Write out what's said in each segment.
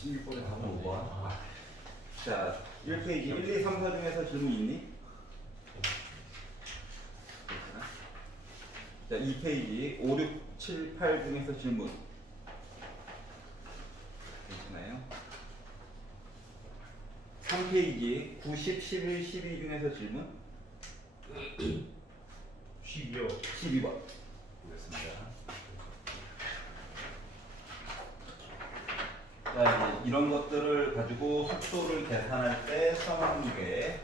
16번에 답은 5번. 자, 1페이지 1, 2, 3, 4 중에서 질문 있니? 괜찮아? 자, 2페이지 5, 6, 7, 8 중에서 질문 괜찮아요? 3페이지 9, 10, 11, 12 중에서 질문 12요. 12번 보겠습니다. 자, 이제 이런 것들을 가지고 속도를 계산할 때 써먹는 게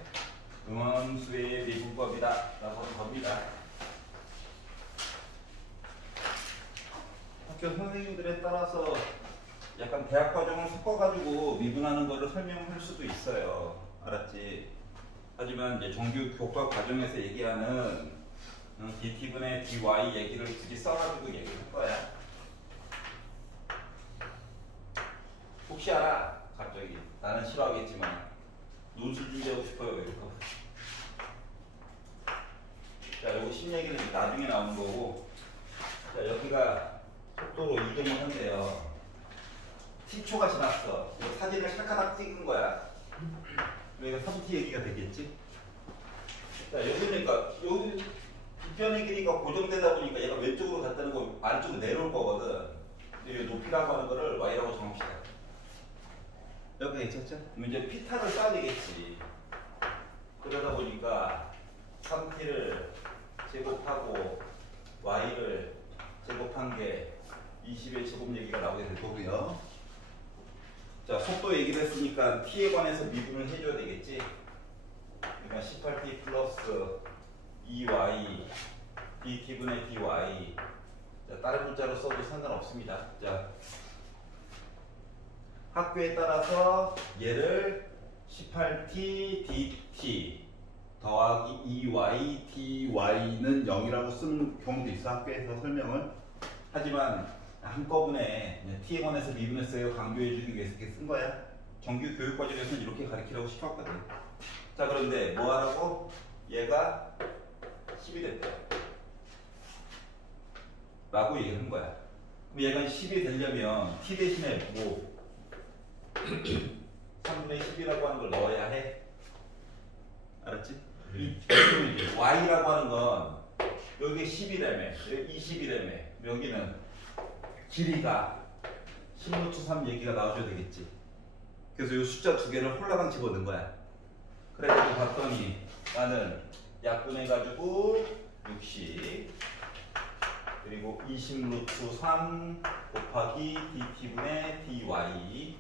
음원수의 미분법이다 라고 하는 겁니다. 학교 선생님들에 따라서 약간 대학 과정을 섞어가지고 미분하는 거를 설명할 수도 있어요. 알았지? 하지만 이제 정규 교과 과정에서 얘기하는 dt분의 dy 얘기를 굳이 써가지고 얘기할 거야. 혹시 알아? 갑자기 나는 싫어하겠지만 논술 준비하고 싶어요. 이거. 자, 요거 심 얘기는 나중에 나오는 거고. 자, 여기가 속도로 이동을 한대요. t초가 지났어. 이거 사진을 샤카닥 찍은 거야. 그러니까 3t 얘기가 되겠지? 자, 여기니까 여기 뒷변의 길이가 고정되다 보니까 얘가 왼쪽으로 갔다는 거 아래쪽으로 내려올 거거든. 이 높이라고 하는 거를 y라고 정합시다. 여기가 있었죠? 그럼 이제 피타를 써야 되겠지. 그러다 보니까 3t를 제곱하고 y를 제곱한 게 20의 제곱 얘기가 나오게 될 거고요. 자, 속도 얘기를 했으니까 t에 관해서 미분을 해줘야 되겠지. 그러니까 18t 플러스 2y dt분의 dy. 자, 다른 문자로 써도 상관없습니다. 자, 학교에 따라서 얘를 18t dt 더하기 2y dy는 0이라고 쓰는 경우도 있어. 학교에서 설명을. 하지만 한꺼번에 t에 관해서 미분했어요 강조해주기 위해서 이렇게 쓴 거야. 정규 교육과정에서는 이렇게 가르치라고 시켰거든. 자, 그런데 뭐 하라고? 얘가 10이 됐대 라고 얘기한 거야. 그럼 얘가 10이 되려면 t 대신에 뭐 3분의 10이라고 하는 걸 넣어야 해. 알았지? y라고 하는 건 여기 10이라며 여기 20이라며 여기는 길이가 10루트 3 얘기가 나와줘야 되겠지. 그래서 이 숫자 두 개를 홀라당 집어넣은 거야. 그래가지고 봤더니 나는 약분해가지고 60 그리고 20루트 3 곱하기 dt분의 dy.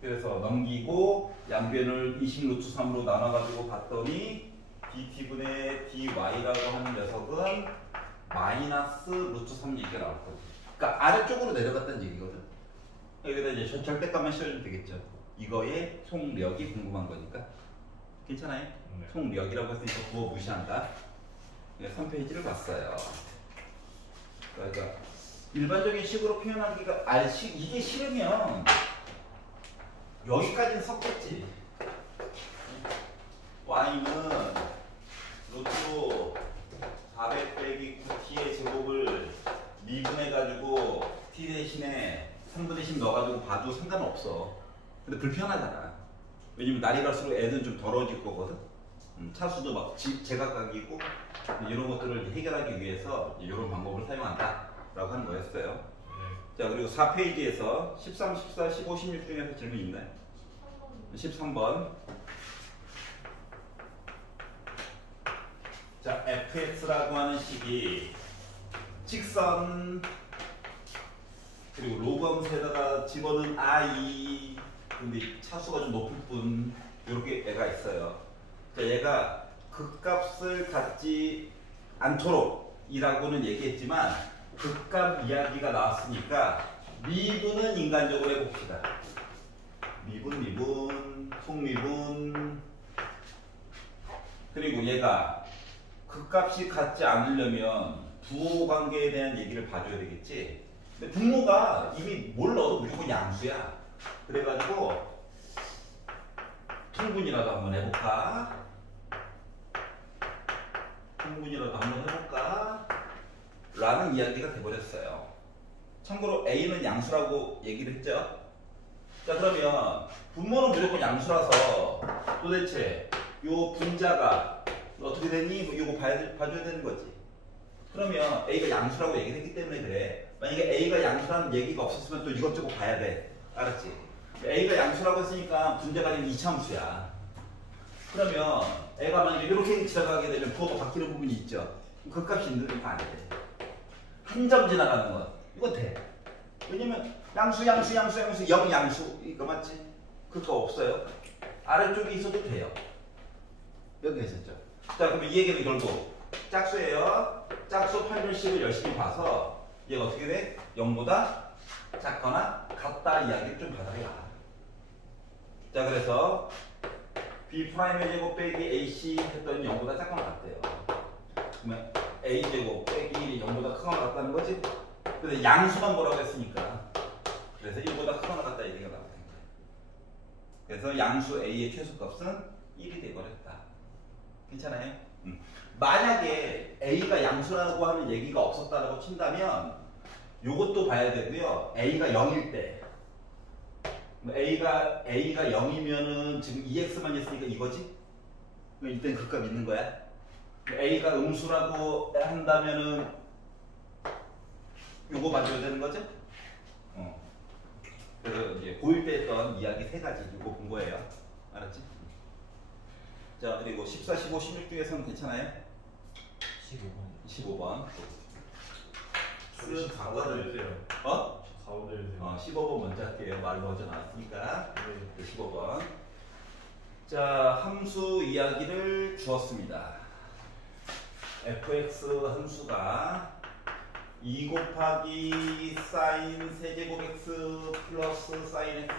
그래서 넘기고 양변을 20루트 3으로 나눠가지고 봤더니 dt분의 dy라고 하는 녀석은 마이너스 루트 3 얘기가 나왔거든. 그러니까 아래쪽으로 내려갔다는 얘기거든. 여기다 이제 절대값만 씌워주면 되겠죠. 이거의 속력이 궁금한 거니까. 괜찮아요? 네. 속력이라고 했으니까 구호 무시한다. 3페이지를 봤어요. 그러니까 일반적인 식으로 표현하기가 이게 싫으면 여기까지는 섞었지. y는 루트로 400 빼기 9t의 제곱을 미분해가지고 t 대신에 3분의 10 넣어가지고 봐도 상관없어. 근데 불편하잖아. 왜냐면 날이 갈수록 애는 좀 더러워질 거거든. 차수도 막 제각각이고 이런 것들을 해결하기 위해서 이런 방법을 사용한다 라고 하는 거였어요. 자, 그리고 4페이지에서 13, 14, 15, 16 중에서 질문 있나요? 13번. 자, fx라고 하는 식이 직선 그리고 로그함수에다가 집어넣은 i 근데 차수가 좀 높을 뿐 이렇게 애가 있어요. 자, 얘가 극값을 갖지 않도록 이라고는 얘기했지만 극값 이야기가 나왔으니까 미분은 인간적으로 해봅시다. 미분, 속미분. 그리고 얘가 극값이 같지 않으려면 부호 관계에 대한 얘기를 봐줘야 되겠지. 근데 분모가 이미 뭘 넣어도 무조건 양수야. 그래가지고 통분이라도 한번 해볼까? 통분이라도 한번 해볼까? 라는 이야기가 돼버렸어요. 참고로 A는 양수라고 얘기를 했죠. 자 그러면 분모는 무조건 양수라서 도대체 요 분자가 어떻게 되니? 뭐 이거 봐줘야 되는 거지. 그러면 A가 양수라고 얘기했기 때문에 그래. 만약에 A가 양수라는 얘기가 없었으면 또 이것저것 봐야 돼. 알았지? A가 양수라고 했으니까 분자가 지금 이차함수야. 그러면 A가 만약에 이렇게 지나가게 되면 부호가 바뀌는 부분이 있죠. 그 값이 있으니까 안 돼. 한 점 지나가는 건 이건 돼. 왜냐면 양수 0 양수 이거 맞지? 그거 없어요. 아래쪽에 있어도 돼요. 여기 있었죠. 자 그러면 이 얘기는 결국 짝수예요. 짝수 8분식을 열심히 봐서 얘가 어떻게 돼? 0보다 작거나 같다 이야기를 좀 받아야. 자 그래서 B'의 제곱 빼기 AC 했더니 0보다 작거나 같대요. 그러면 A제곱 빼기 0보다 크거나 같다는 거지? 근데 양수만 뭐라고 했으니까 그래서 1보다 크거나 같다 얘기가 나왔던 거예요. 그래서 양수 A의 최소값은 1이 돼버렸다. 괜찮아요? 만약에 A가 양수라고 하는 얘기가 없었다고 친다면 요것도 봐야 되고요. A가 0일 때 A가 0이면은 지금 2x만 있으니까 이거지? 그럼 이땐 그 값 있는 거야? A가 음수라고 한다면은 요거 봐줘야 되는 거죠? 그래서 이제 고1 때 했던 이야기 세 가지 요거 본 거예요. 알았지? 자 그리고 14, 15, 16 중에서는 괜찮아요? 15번. 4번 해주세요. 어? 4번 해주세요. 15번 먼저 할게요. 말 먼저 나왔으니까. 네. 15번. 자, 함수 이야기를 주었습니다. fx 함수가 2 곱하기 사인 세제곱 x 플러스 사인 x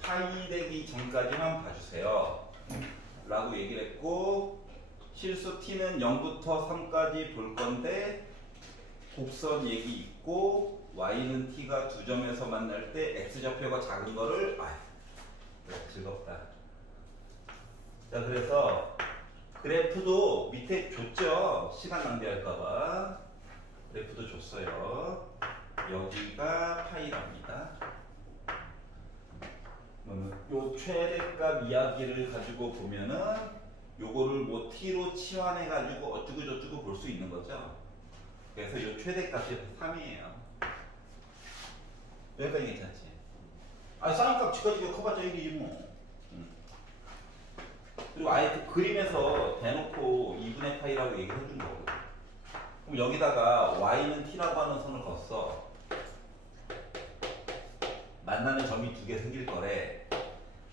파이 되기 전까지만 봐주세요. 라고 얘기를 했고 실수 t는 0부터 3까지 볼 건데 곡선 얘기 있고 y는 t가 두 점에서 만날 때 x좌표가 작은 거를 그래, 즐겁다. 자 그래서 그래프도 밑에 줬죠. 시간 낭비할까봐 그래프도 줬어요. 여기가 파이랍니다. 요 최대값 이야기를 가지고 보면은 요거를 뭐 t로 치환해 가지고 어쩌고 저쩌고 볼 수 있는 거죠. 그래서 요 최대값이 3이에요. 여기까지 괜찮지? 사인값 지까지 커봤자 1이지 뭐. 그리고 아예 그 그림에서 대놓고 2분의 파이라고 얘기를 해준 거거든. 그럼 여기다가 y는 t라고 하는 선을 그었어. 만나는 점이 두 개 생길 거래.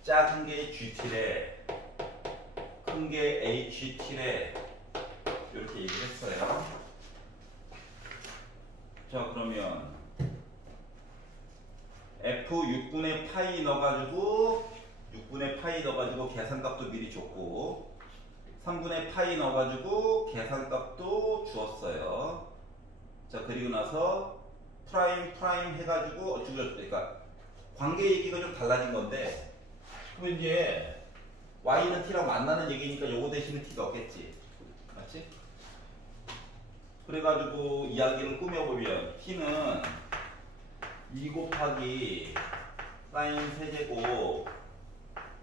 작은 게 GT래, 큰 게 HT래. 이렇게 얘기를 했어요. 자 그러면 F 6분의 파이 넣어가지고 계산값도 미리 줬고 3분의 파이 넣어가지고 계산값도 주었어요. 자 그리고 나서 프라임 해가지고 어쩌고저쩌고 그러니까 관계 얘기가 좀 달라진 건데 그럼 이제 y는 t랑 만나는 얘기니까 요거 대신에 t가 없겠지. 맞지? 그래가지고 이야기를 꾸며보면 t는 2 곱하기 사인 세제곱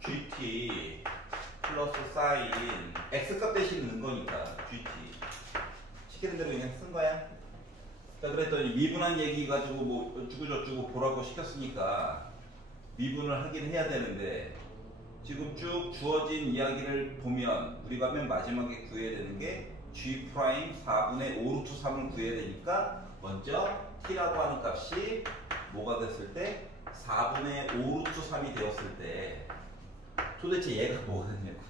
gt 플러스 사인 x값 대신 넣은 거니까 gt 시키는 대로 그냥 쓴 거야. 자 그랬더니 미분한 얘기 가지고 뭐 어쩌고저쩌고 보라고 시켰으니까 미분을 하긴 해야 되는데 지금 쭉 주어진 이야기를 보면 우리가 맨 마지막에 구해야 되는 게 g 프라임 4분의 5 루트 3을 구해야 되니까 먼저 t라고 하는 값이 뭐가 됐을 때 4분의 5 루트 3이 되었을 때 도대체 얘가 뭐가 되냐고.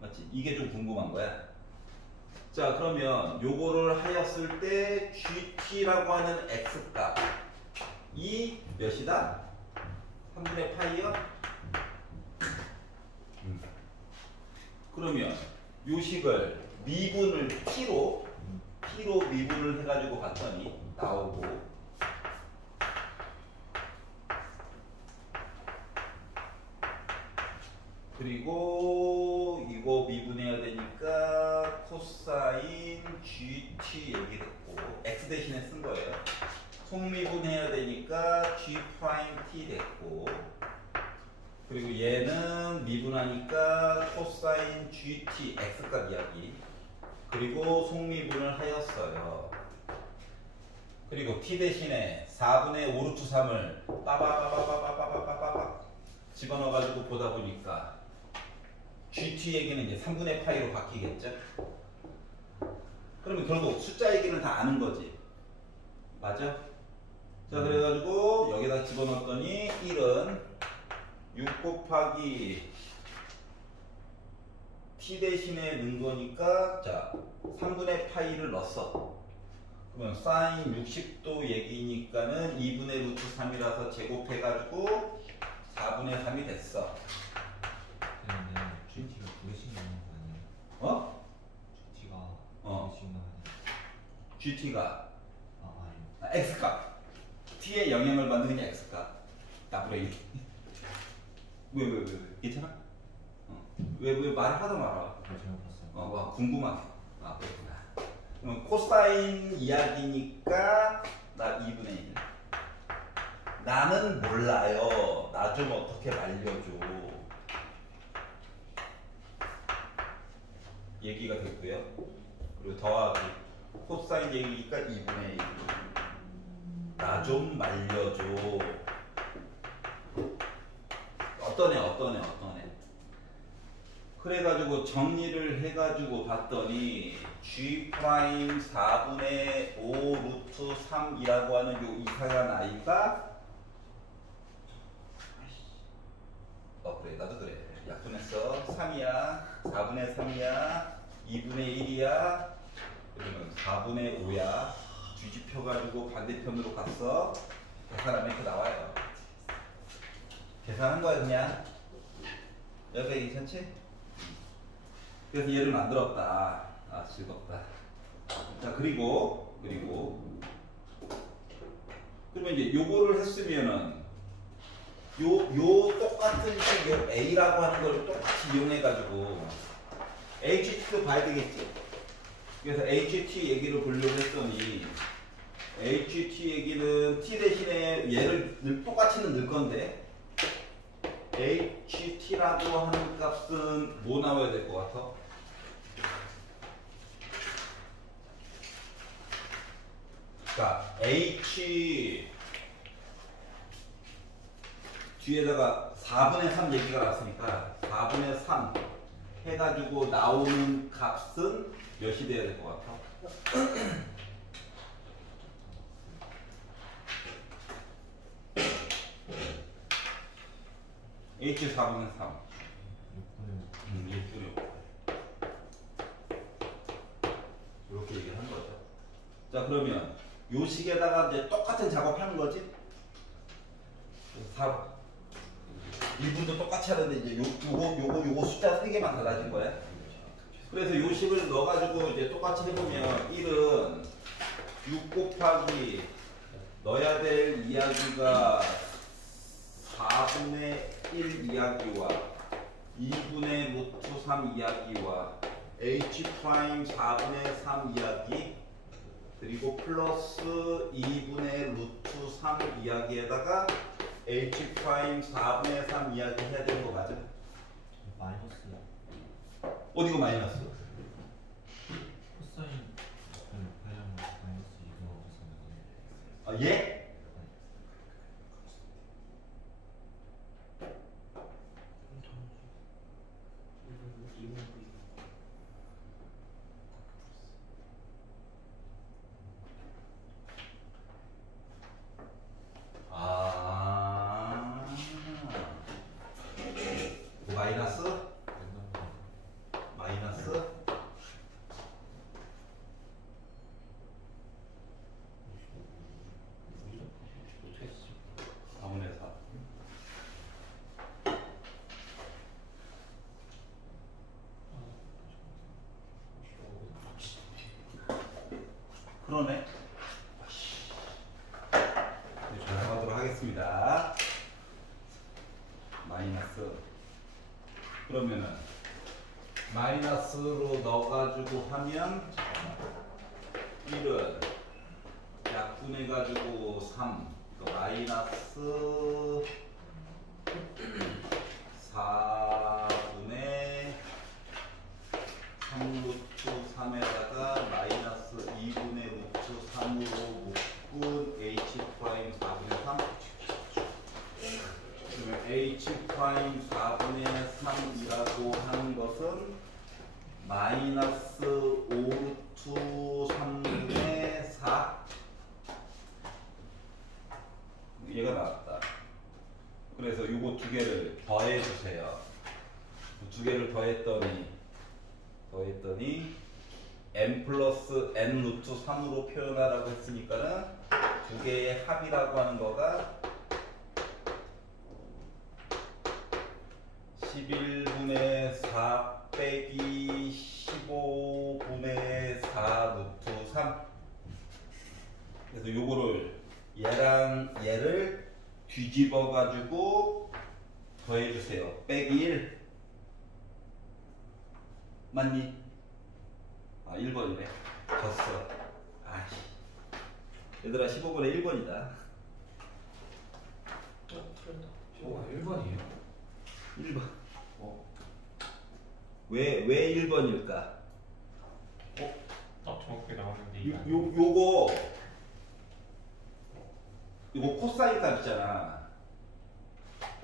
맞지? 이게 좀 궁금한 거야. 자 그러면 요거를 하였을 때 GT라고 하는 X값이 몇이다? 3분의 파이요? 그러면 요 식을 미분을 T로 미분을 해가지고 봤더니 나오고 그리고 이거 미분해야 되니까 코사인 GT 얘기했고 X 대신에 쓴 거예요. 속미분해야 되니까 G 프라임 T 됐고, 그리고 얘는 미분하니까 코사인 GT X값 이야기, 그리고 속미분을 하였어요. 그리고 T 대신에 4분의 5 루트 3을 빠바바바바바바바바바 집어넣어가지고 보다 보니까 GT 얘기는 이제 3분의 파이로 바뀌겠죠? 그러면 결국 숫자 얘기는 다 아는 거지. 맞아? 자, 그래가지고 여기다 집어넣었더니 1은 6 곱하기 T 대신에 넣은 거니까, 자, 3분의 파이를 넣었어. 그러면 사인 60도 얘기니까는 2분의 루트 3이라서 제곱해가지고 4분의 3이 됐어. 근데 GT가 2개씩 나오는 거 아니에요? 어? GT가 2개씩 나오는 거 GT가 아니요. X값. T에 영향을 받는 게 X값. 나브레이. 왜? 괜찮아? 왜 말을 하다 말아. 잘못 봤어요. 와, 궁금하게. 아, 그렇구나. 그럼 코사인 이야기니까 나 2분의 1. 나는 몰라요. 나 좀 어떻게 말려줘. 얘기가 됐고요. 그리고 더하기 코사인 얘기니까 2분의 1. 나 좀 말려줘. 어떤 애. 그래가지고 정리를 해가지고 봤더니 G 프라임 4분의 5 루트 3이라고 하는 요 이상한 아이가, 그래, 나도 그래. 약분했어. 3이야. 4분의 3이야. 2분의 1이야. 그러면 4분의 5야. 뒤집혀가지고 반대편으로 갔어. 계산하면 이렇게 나와요. 계산한 거야, 그냥. 여기 괜찮지? 그래서 얘를 만들었다. 아, 즐겁다. 자, 그리고 그러면 이제 요거를 했으면은 요 똑같은 식, 요 A라고 하는 걸 똑같이 이용해가지고 HT도 봐야 되겠지. 그래서 HT 얘기를 보려고 했더니 HT 얘기는 T 대신에 얘를 똑같이는 넣을 건데, HT라고 하는 값은 뭐 나와야 될 것 같아? 자, H 뒤에다가 4분의 3 얘기가 나왔으니까 4분의 3 해가지고 나오는 값은 몇이 돼야 될 것 같아? H 4분의 3. 6분의 6. 이렇게 얘기를 한 거죠. 자, 그러면 요 식에다가 이제 똑같은 작업하는 거지. 1분도 똑같이 하는데 이제 요거 숫자 3개만 달라진 거야. 그래서 요 식을 넣어가지고 이제 똑같이 해보면 1은 6 곱하기 넣어야 될 이야기가 4분의 1 이야기와 2분의 루트 3 이야기와 H 프라임 4분의 3 이야기, 그리고 플러스 2분의 루트 3 이야기에다가 H 프라임 4분의 3 이야기 해야 되는 거 맞아? 마이너스요. 어디가 마이너스? 코사인 그냥 마이너스 이거 생각나요. 아, 예? 마이너스? 마이너스? 4분의 4. 그러네. 조사하도록 하겠습니다. 마이너스. 그러면은 마이너스로 넣어가지고 하면 1은 약분해가지고 3 마이너스 4분의 3 루트 3에다가 마이너스 2분의 루트 3으로 묶은 h 프라임 4분의 3 그러면 h 프라임 4분의 3이라고 하는 것은 마이너스 5 루트 3분의 4 얘가 나왔다. 그래서 요거 두 개를 더해 주세요. 두 개를 더했더니 n 플러스 n 루트 3으로 표현하라고 했으니까는 두 개의 합이라고 하는 거가 11분의 4 빼기 15분의 4 루트 3. 그래서 요거를 얘랑 얘를 뒤집어 가지고 더해 주세요. 빼기 1. 맞니? 아 1번이네. 졌어. 아씨. 얘들아 15분의 1번이다. 틀렸다. 1번이에요? 1번. 왜 1번일까? 딱 정확하게 나왔는데 요, 이게 요거 코사인 값 있잖아.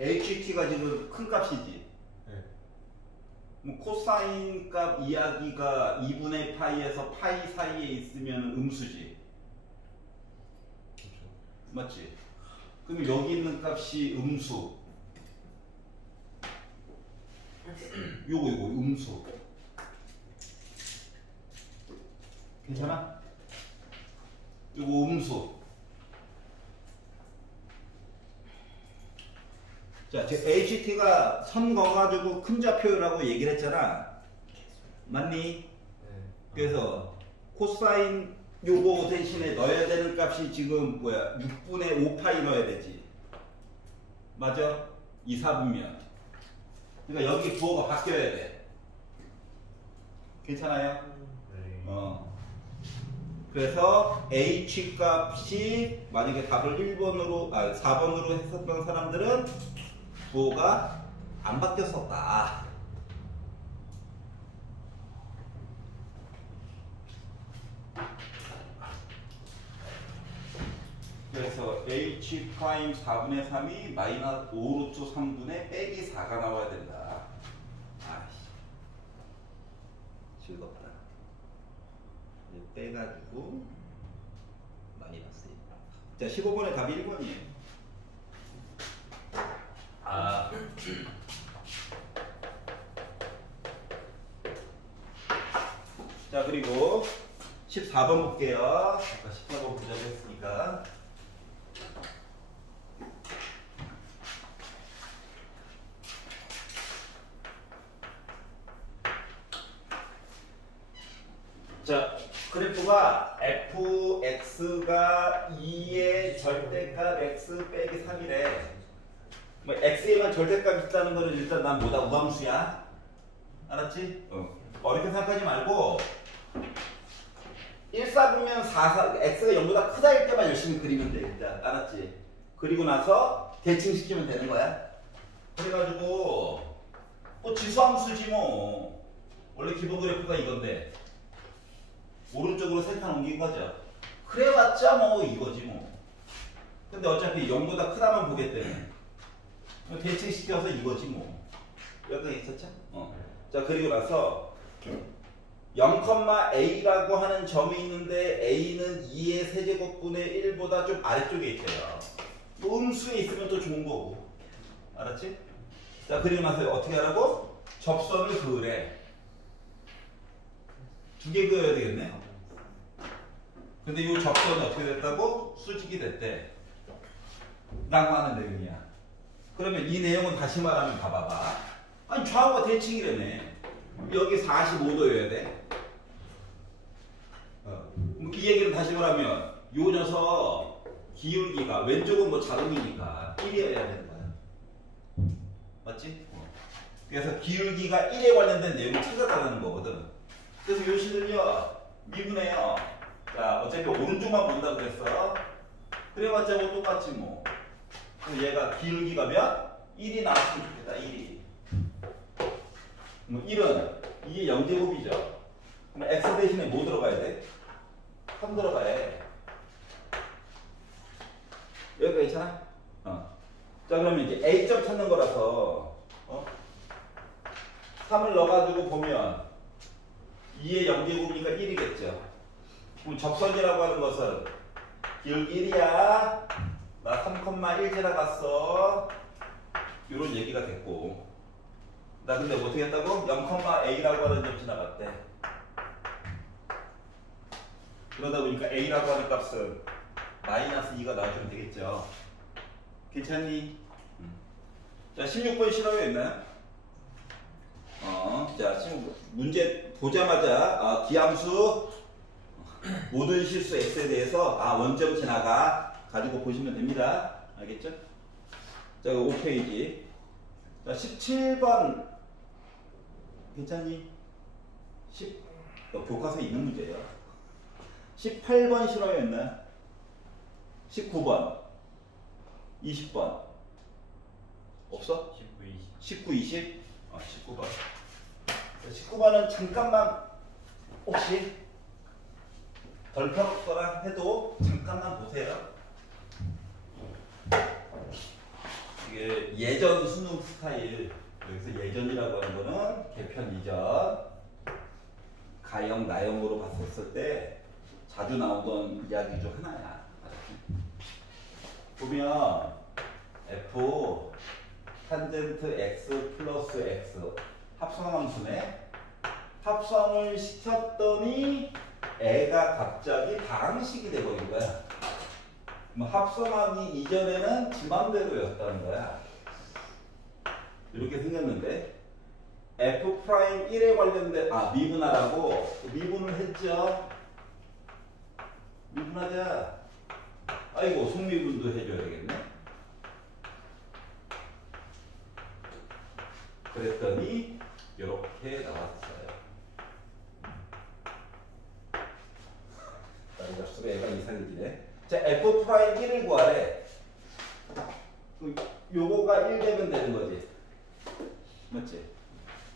HT가 지금 큰 값이지. 네. 뭐 코사인 값 이야기가 2분의 파이에서 파이 사이에 있으면 음수지. 그렇죠. 맞지? 그럼 여기 있는 값이 음수. 요거 음수. 괜찮아? 요거 음수. 자, 지금 HT가 선 그어가지고 큰 좌표라고 얘기를 했잖아. 맞니? 네. 그래서 코사인 요거 대신에 넣어야 되는 값이 지금 뭐야? 6분의 5파이 넣어야 되지. 맞아? 2, 4분면. 그러니까 여기 부호가 바뀌어야 돼. 괜찮아요? 네. 그래서 H 값이 만약에 답을 4번으로 했었던 사람들은 부호가 안 바뀌었었다. 그래서 H 프라임 4분의 3이 마이너스 5 루트 3분의 빼기 4가 나와야 된다. 아이씨. 즐겁다. 빼가지고 마이너스 1. 자, 15번의 답이 1번이에요. 아. 자, 그리고 14번 볼게요. 아까 14번 보자고 했으니까. 자, 그래프가 fx가 2의 절대값 x 빼기 3이래. 뭐 x에만 절대값 있다는 거는 일단 난 뭐다? 우함수야. 알았지? 어렵게 생각하지 말고 1, 4 보면 4, 4, x가 0보다 크다일 때만 열심히 그리면 돼. 일단 알았지? 그리고 나서 대칭시키면 되는 거야. 그래가지고 뭐 지수함수지 뭐. 원래 기본 그래프가 이건데 오른쪽으로 세칸 옮긴 거죠. 그래봤자 뭐 이거지 뭐. 근데 어차피 0보다 크다만 보겠대. 대칭시켜서 이거지 뭐. 여기까지 있었죠? 자, 그리고 나서 0,a라고 하는 점이 있는데 a는 2의 세제곱분의 1보다 좀 아래쪽에 있어요. 또 음수에 있으면 또 좋은 거고. 알았지? 자, 그리고 나서 어떻게 하라고? 접선을 그으래. 두 개 그어야 되겠네. 근데 이 접선이 어떻게 됐다고? 수직이 됐대. 라고 하는 내용이야. 그러면 이 내용은 다시 말하면 봐봐봐. 아니 좌우가 대칭이라네. 여기 45도여야 돼. 이 얘기는 다시 말하면 요 녀석 기울기가 왼쪽은 뭐 자동이니까 1이어야 되는 거야. 맞지? 그래서 기울기가 1에 관련된 내용을 찾아달라는 거거든. 그래서 요 식은요 미분해요. 자 어차피 오른쪽만 본다고 그랬어. 그래봤자 뭐 똑같지 뭐. 그럼 얘가 기울기가 몇? 1이 나왔으면 좋겠다. 1이. 뭐 1은 이게 0제곱이죠. 그럼 x 대신에 뭐 들어가야 돼? 3 들어가야 해. 여기가 괜찮아? 자 그러면 이제 A점 찾는 거라서 3을 넣어가지고 보면 2의 0제곱이니까 1이겠죠. 그럼 접선이라고 하는 것은 기울기 1이야. 나 3,1 지나갔어. 이런 얘기가 됐고. 나 근데 어떻게 했다고? 0,a라고 하는 점 지나갔대. 그러다 보니까 a라고 하는 값은 마이너스 2가 나와주면 되겠죠. 괜찮니? 자 16번 실험에 있나요? 자 지금 문제 보자마자 기함수 모든 실수 x에 대해서 원점 지나가 가지고 보시면 됩니다. 알겠죠? 자 5페이지. 자 17번 괜찮니? 교과서에 있는 문제예요. 18번 실험이었나? 19번 20번 없어? 19, 20? 19번. 19번은 잠깐만 혹시 덜 펴먹거나 해도 잠깐만 보세요. 이게 예전 수능 스타일. 여기서 예전이라고 하는 거는 개편 이전 가형, 나형으로 봤었을 때 자주 나오던 이야기 중 하나야. 보면 f 탄젠트 x 플러스 x 합성함수네. 합성을 시켰더니 애가 갑자기 방식이 돼버린 거야. 합성하기 이전에는 지 맘대로였다는 거야. 이렇게 생겼는데 f'1에 관련된 미분하라고 미분을 했죠. 미분하자. 아이고 속미분도 해줘야 되겠네. 그랬더니 이렇게 나왔어요. 이 접수가 얘가 이상해지네. 자 f'1을 구하래. 요거가 1 되면 되는 거지. 맞지?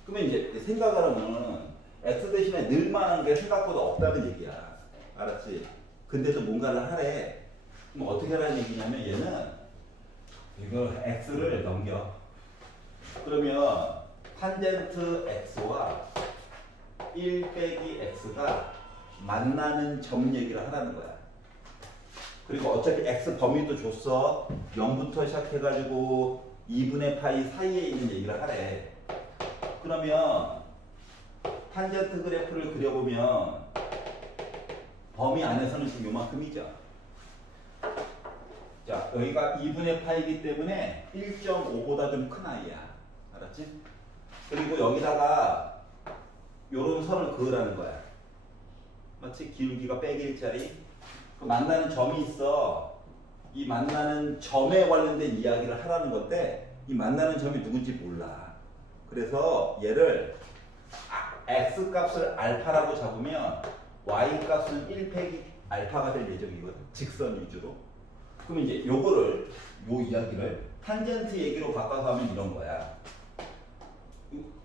그러면 이제 생각을 하면 x 대신에 늘만한 게 생각보다 없다는 얘기야. 알았지? 근데도 뭔가를 하래. 그럼 어떻게 하라는 얘기냐면 얘는 이걸 x를 넘겨. 그러면 탄젠트 x와 1 빼기 x가 만나는 점 얘기를 하라는 거야. 그리고 어차피 x 범위도 줬어. 0부터 시작해가지고 2분의 파이 사이에 있는 얘기를 하래. 그러면 탄젠트 그래프를 그려보면 범위 안에서는 지금 요만큼이죠. 자, 여기가 2분의 파이기 때문에 1.5보다 좀 큰 아이야. 알았지? 그리고 여기다가 요런 선을 그으라는 거야. 맞지? 기울기가 빼기 1짜리. 그 만나는 점이 있어. 이 만나는 점에 관련된 이야기를 하라는 건데 이 만나는 점이 누군지 몰라. 그래서 얘를 x 값을 알파라고 잡으면 y 값은 1 빼기 알파가 될 예정이거든. 직선 위주로. 그럼 이제 요거를 요 이야기를 탄젠트 얘기로 바꿔서 하면 이런 거야.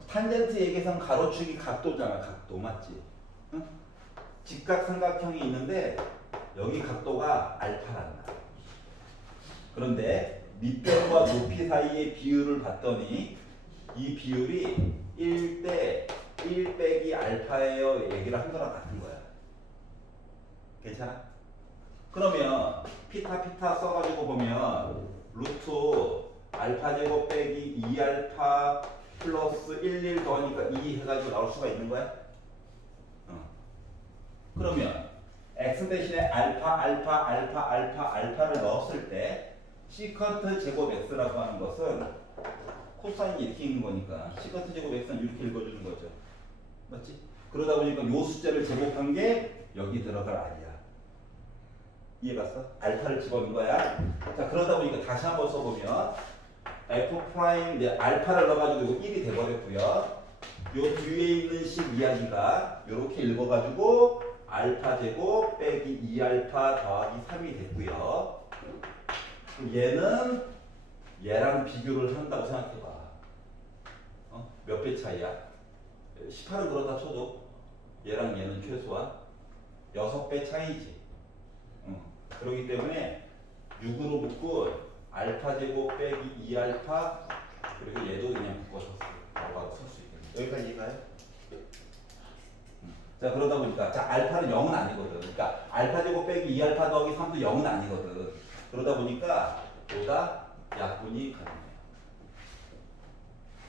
탄젠트 얘기에서는 가로축이 각도잖아. 각도 맞지? 응? 직각삼각형이 있는데 여기 각도가 알파란다. 그런데 밑변과 높이 사이의 비율을 봤더니 이 비율이 1대 1 빼기 알파예요. 얘기를 한 거랑 같은 거야. 괜찮아? 그러면 피타 써가지고 보면 루트 알파 제곱 빼기 2알파 플러스 1 더하니까 2 해가지고 나올 수가 있는 거야? 그러면 x 대신에 알파를 넣었을 때 시컨트 제곱 x라고 하는 것은 코사인이 이렇게 있는 거니까 시컨트 제곱 x는 이렇게 읽어주는 거죠. 맞지? 그러다 보니까 요 숫자를 제곱한 게 여기 들어갈 r이야. 이해갔어? 알파를 집어넣은 거야. 자, 그러다 보니까 다시 한번 써보면 f 프라임 이제 알파를 넣어가지고 1이 돼버렸고요. 요 뒤에 있는 식 이야기가 이렇게 읽어가지고 알파 제곱 빼기 2알파 더하기 3이 됐고요. 얘는 얘랑 비교를 한다고 생각해봐. 몇 배 차이야? 18은 그렇다 쳐도 얘랑 얘는 최소한 6배 차이지. 그렇기 때문에 6으로 묶은 알파 제곱 빼기 2알파 그리고 얘도 그냥 묶어서 바로 쓸 수 있겠네. 여기까지 이해가요? 자, 그러다 보니까 자 알파는 0은 아니거든. 그러니까 알파 제곱 빼기 2알파 더하기 3도 0은 아니거든. 그러다 보니까 보다 약분이 가능해요.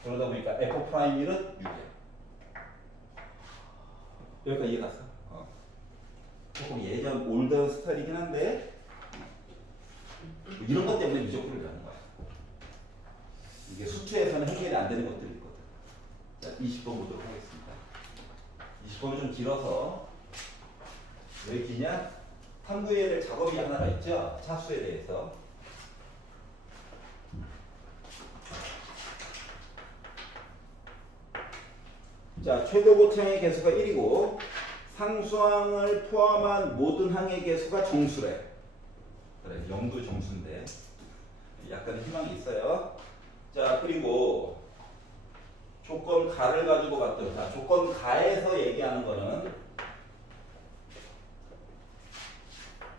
그러다 보니까 f 프라임 1은 6이야. 여기까지 이해갔어? 조금 예전 올드 스타일이긴 한데 뭐 이런 것 때문에 미적분을 배우는 거야. 이게 수투에서는 해결이 안 되는 것들이 있거든. 자, 20번 보도록 하겠습니다. 20번은 좀 길어서 왜 기냐? 탐구해야 될 작업이 하나가 있죠. 차수에 대해서. 자, 최고 고차항의 개수가 1이고 상수항을 포함한 모든 항의 개수가 정수래. 그래, 0도 정수인데 약간 희망이 있어요. 자, 그리고 조건 가를 가지고 갔던 자, 조건 가에서 얘기하는 거는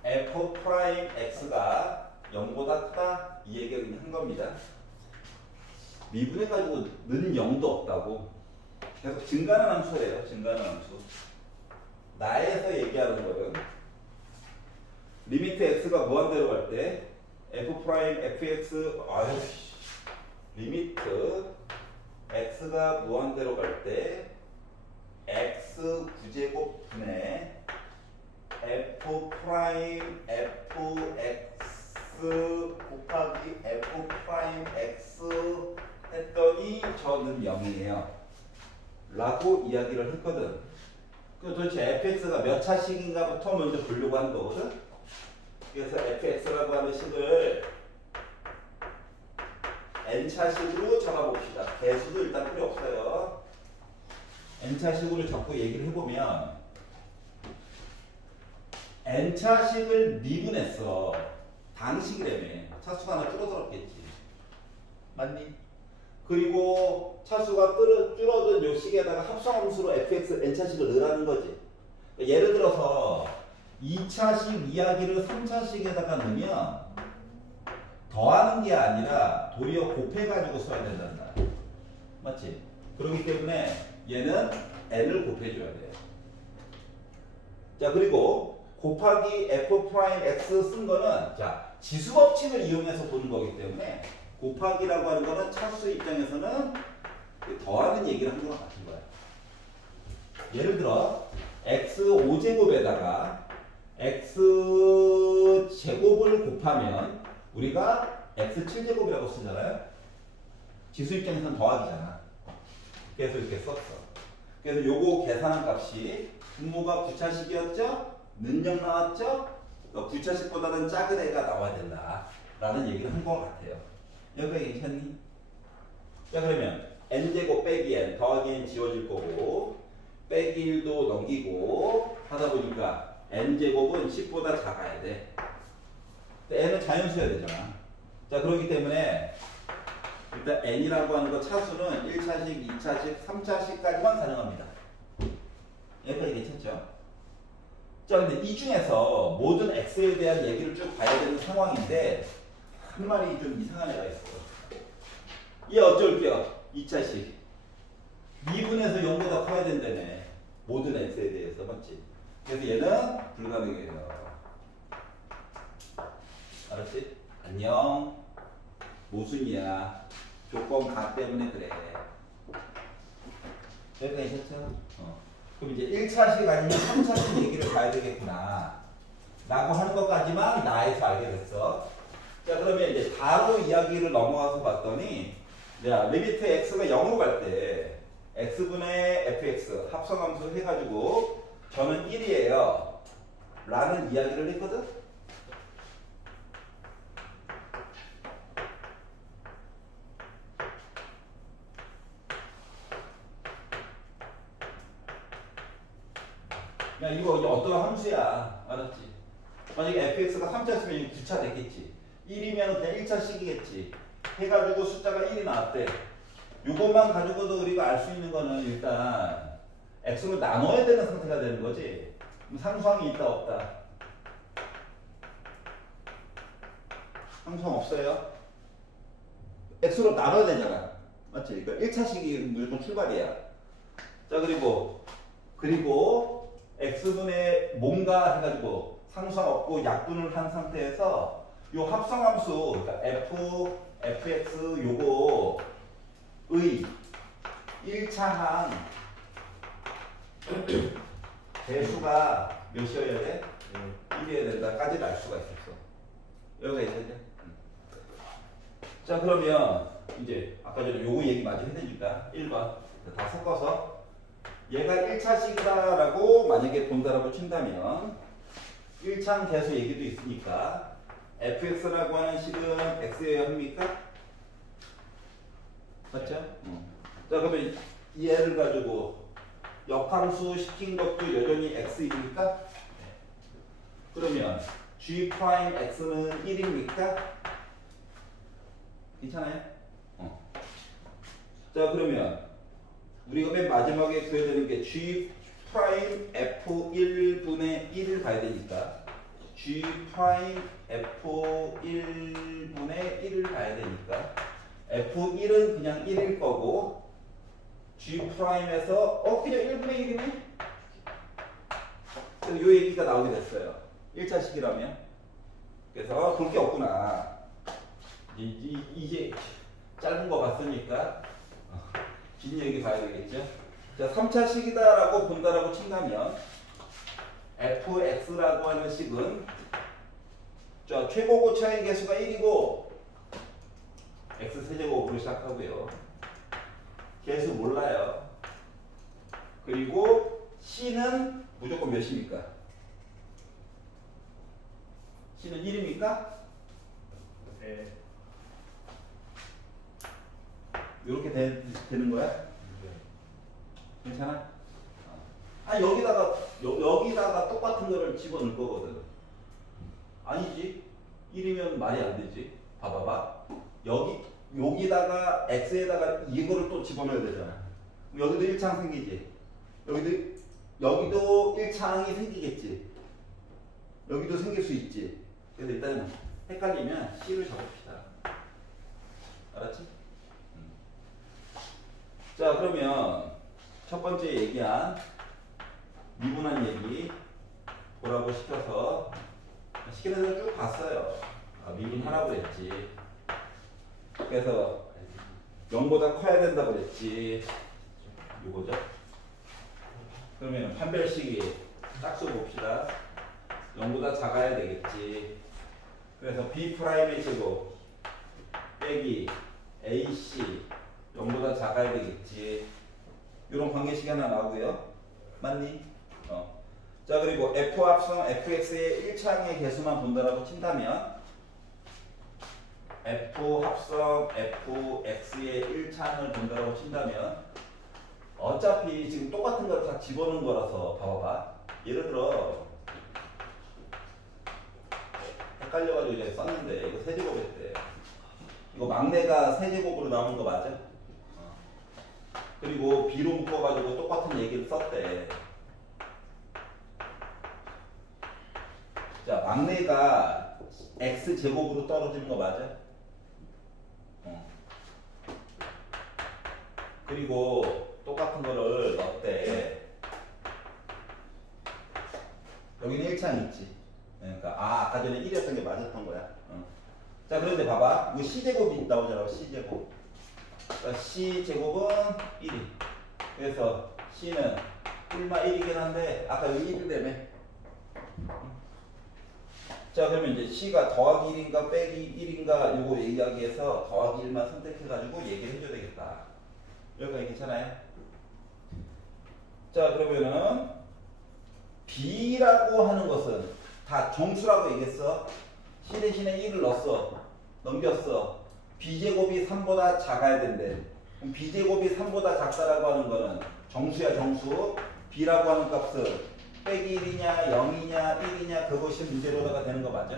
f 프라임 x가 0보다 크다 이 얘기를 한 겁니다. 미분해 가지고 는 0도 없다고 계속 증가하는 함수예요. 증가하는 함수. 나에서 얘기하는 거는 리미트 x가 무한대로 갈 때 f 프라임 fx 리미트 x가 무한대로 갈 때 x 구제곱분의 f 프라임 fx 곱하기 f 프라임 x 했더니 저는 0이에요 라고 이야기를 했거든. 그 도대체 fx가 몇 차식인가부터 먼저 보려고 하는 거거든. 그래서 fx라고 하는 식을 n차식으로 잡아봅시다. 개수도 일단 필요 없어요. n차식으로 자꾸 얘기를 해보면 n차식을 미분했어. 단식이라며. 차수가 하나 줄어들었겠지. 맞니? 그리고 차수가 줄어든 요 식에다가 합성함수로 fx n차식을 넣으라는 거지. 예를 들어서 2차식 이야기를 3차식에다가 넣으면 더하는 게 아니라 도리어 곱해가지고 써야 된단 말이야. 맞지? 그렇기 때문에 얘는 n을 곱해줘야 돼요. 자, 그리고 곱하기 f 프라임 x 쓴 거는 자 지수법칙을 이용해서 보는 거기 때문에 곱하기라고 하는 거는 차수 입장에서는 더하는 얘기를 한 거랑 같은 거야. 예를 들어 x 5제곱에다가 x 제곱을 곱하면 우리가 x 7제곱이라고 쓰잖아요. 지수 입장에서는 더하기잖아. 그래서 이렇게 썼어. 그래서 요거 계산한 값이 분모가 9차식이었죠? 는영 나왔죠? 9차식보다는 작은 애가 나와야 된다 라는 얘기를 한 것 같아요. 여기까지 괜찮니? 자, 그러면 n제곱 빼기 n 더하기 n 지워질 거고 빼기 1도 넘기고 하다 보니까 n제곱은 10보다 작아야 돼. n은 자연수여야 되잖아. 자, 그렇기 때문에 일단 n이라고 하는 거 차수는 1차식, 2차식, 3차식까지만 가능합니다. 여기까지 괜찮죠? 자, 근데 이 중에서 모든 x에 대한 얘기를 쭉 봐야 되는 상황인데 한 마리 좀 이상한 애가 있어. 얘 어쩔게요? 2차식. 미분에서 0보다 커야 된다며. 모든 x에 대해서. 맞지? 그래서 얘는 불가능해요. 알았지? 안녕. 모순이야. 조건 가 때문에 그래. 여기까지 괜찮죠? 그럼 이제 1차식 아니면 3차식 얘기를 봐야 되겠구나 라고 하는 것까지만 나에서 알게 됐어. 자, 그러면 이제 바로 이야기를 넘어가서 봤더니 자, 리미트 x가 0으로 갈 때 x분의 fx 합성함수 해가지고 저는 1이에요 라는 이야기를 했거든. 야, 이거 이제 어떤 함수야. 알았지? 만약에 fx가 3차였으면 9차 됐겠지. 1이면 그냥 1차씩이겠지. 해가지고 숫자가 1이 나왔대. 이것만 가지고도 우리가 알 수 있는 거는 일단 x로 나눠야 되는 상태가 되는 거지. 그럼 상수항이 있다 없다? 상수항 없어요. x로 나눠야 되잖아. 맞지? 그러니까 1차식이 무조건 출발이야. 자, 그리고 x분의 뭔가 해가지고 상수항 없고 약분을 한 상태에서 요 합성함수 그러니까 f, fx 요거의 1차항 대수가 몇이어야 돼? 1이어야 된다까지를 알 수가 있었어. 여기가 있었냐? 자, 그러면 이제 아까 전에 요거 얘기 마저 해드리니까 1번 다 섞어서 얘가 1차식이다라고 만약에 본다라고 친다면 1차항 대수 얘기도 있으니까 fx라고 하는 식은 x여야 합니까? 맞죠? 자, 그러면 얘를 가지고 역함수 시킨 것도 여전히 x입니까? 그러면 g 프라임 x는 1입니까? 괜찮아요? 자, 그러면 우리가 맨 마지막에 구해야 되는 게 g 프라임 f1분의 1을 봐야 되니까 g 프라임 f1분의 1을 봐야 되니까 f1은 그냥 1일 거고 g 프라임에서 그냥 1분의 1이네? 그래서 요 얘기가 나오게 됐어요. 1차식이라면. 그래서 볼 게 없구나. 이제 짧은 거 봤으니까 긴 얘기 봐야 되겠죠. 자, 3차식이다라고 본다라고 친다면 fx라고 하는 식은 자, 최고 고차의 개수가 1이고 x 세제곱으로 시작하고요. 개수 몰라요. 그리고 c는 무조건 몇입니까? c는 1입니까? 네. 이렇게 되는 거야? 괜찮아? 여기다가 똑같은 거를 집어넣을 거거든. 아니지. 1이면 말이 안 되지. 봐봐봐. 여기다가 x에다가 이거를 또 집어넣어야 되잖아. 여기도 1차항 생기지. 여기도 1차항이 생기겠지. 여기도 생길 수 있지. 그래서 일단 헷갈리면 C를 적읍시다. 알았지? 자, 그러면 첫 번째 얘기한 미분한 얘기 보라고 시켜서 시키는 쭉 봤어요. 미분하라고 그랬지. 그래서 0보다 커야 된다고 그랬지. 이거죠. 그러면 판별식이 짝수 봅시다. 0보다 작아야 되겠지. 그래서 B'의 제곱 빼기 AC 0보다 작아야 되겠지. 이런 관계식이 하나 나오고요. 맞니? 자, 그리고 F 합성 fx의 1차항의 개수만 본다라고 친다면 F 합성 fx의 1차항을 본다라고 친다면 어차피 지금 똑같은 걸 다 집어넣은 거라서 봐봐봐. 예를 들어 헷갈려가지고 이제 썼는데 이거 세제곱했대. 이거 막내가 세제곱으로 나오는 거 맞아? 그리고 B로 묶어가지고 똑같은 얘기를 썼대. 자, 막내가 X제곱으로 떨어지는 거 맞아? 그리고 똑같은 거를 넣었대. 여기는 1창 있지. 그러니까 아까 전에 1이었던 게 맞았던 거야. 자, 그런데 봐봐. 이거 C제곱이 나오잖아. C제곱. 그러니까 C제곱은 1이. 그래서 C는 1마1이긴 한데 아까 여기 1이라며. 자, 그러면 이제 C가 더하기 1인가 빼기 1인가 요거 이야기해서 더하기 1만 선택해가지고 얘기를 해줘야 되겠다. 여기까지 괜찮아요? 자, 그러면은 B라고 하는 것은 다 정수라고 얘기했어. C 대신에 1을 넣었어. 넘겼어. B제곱이 3보다 작아야 된대. 그럼 B제곱이 3보다 작다라고 하는 거는 정수야, 정수. B라고 하는 값은 빼기 1이냐 0이냐 1이냐 그것이 문제로다가 되는 거 맞아?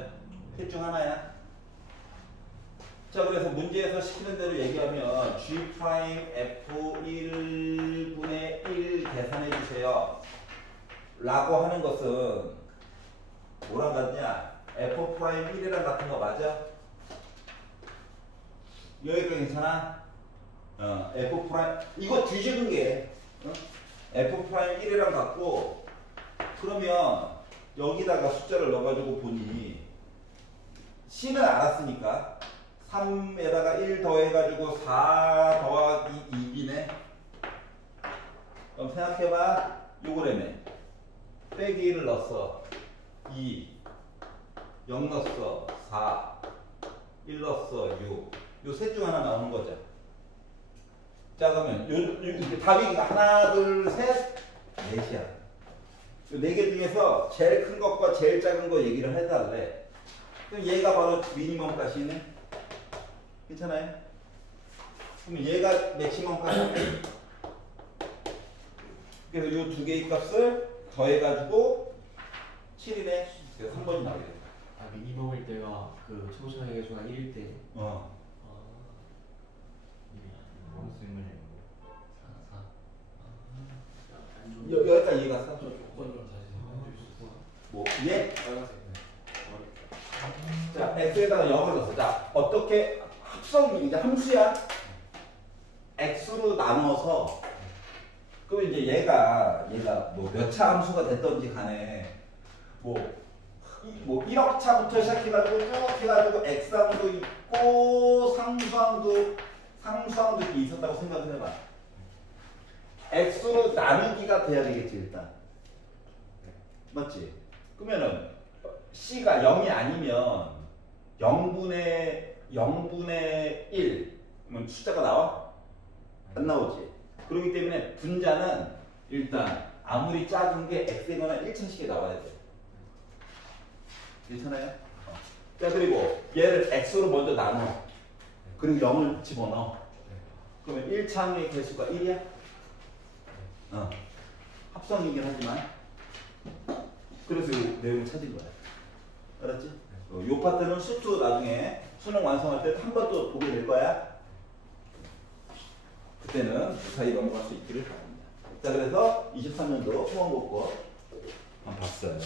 셋 중 하나야. 자, 그래서 문제에서 시키는 대로 얘기하면 G 프라임 F1분의 1 계산해 주세요 라고 하는 것은 뭐랑 같냐? F 프라임 1이랑 같은 거 맞아? 여기가 괜찮아? F 프라임 이거 뒤집은 게 F 프라임 1이랑 같고 그러면 여기다가 숫자를 넣어가지고 보니 C는 알았으니까 3에다가 1 더해가지고 4 더하기 2이네. 그럼 생각해봐. 요거라며. 빼기 1을 넣었어. 2 0 넣었어. 4 1 넣었어. 6 요 셋 중 하나 나오는 거죠. 자, 그러면 요 답이 하나 둘 셋 넷이야. 요 네 개 중에서 제일 큰 것과 제일 작은 거 얘기를 해달래. 그럼 얘가 바로 미니멈 값이네. 괜찮아요? 그럼 얘가 맥시멈 값이네. 그래서 요 두 개의 값을 더해가지고 7이네. 그래서 3번이 나오게 돼. 아 미니멈일 때가 그 최고차의 개수가 1일 때. 뭔 쓸모냐 이거. 4. 여기까지 이해가 갔어? 조건 좀 다시 설명해 주실 수 있어요? 뭐 얘? 빨간색. 자, x에다가 0을 넣었어. 자, 어떻게 합성이 이제 함수야? x로 나눠서 그럼 이제 얘가 뭐 몇 차 함수가 됐던지 간에 뭐 1억 차부터 시작해가지고 쭉 해가지고 x항도 있고 상수항도 이렇게 있었다고 생각을 해봐. x로 나누기가 돼야 되겠지 일단. 맞지? 그러면은 c가 0이 아니면 0분의 1 그러면 숫자가 나와? 안 나오지. 그렇기 때문에 분자는 일단 아무리 작은 게 x이거나 1천씩에 나와야 돼. 괜찮아요? 자, 그리고 얘를 x로 먼저 나눠. 그리고 0을 집어넣어. 그러면 1차항의 개수가 1이야? 합성이긴 하지만 그래서 이 내용을 찾은 거야. 알았지? 요 파트는 수투 나중에 수능 완성할 때 한 번 또 보게 될 거야. 그때는 무사히 넘어갈 수 있기를 바랍니다. 자, 그래서 23년도 수험고과 한번 봤어요.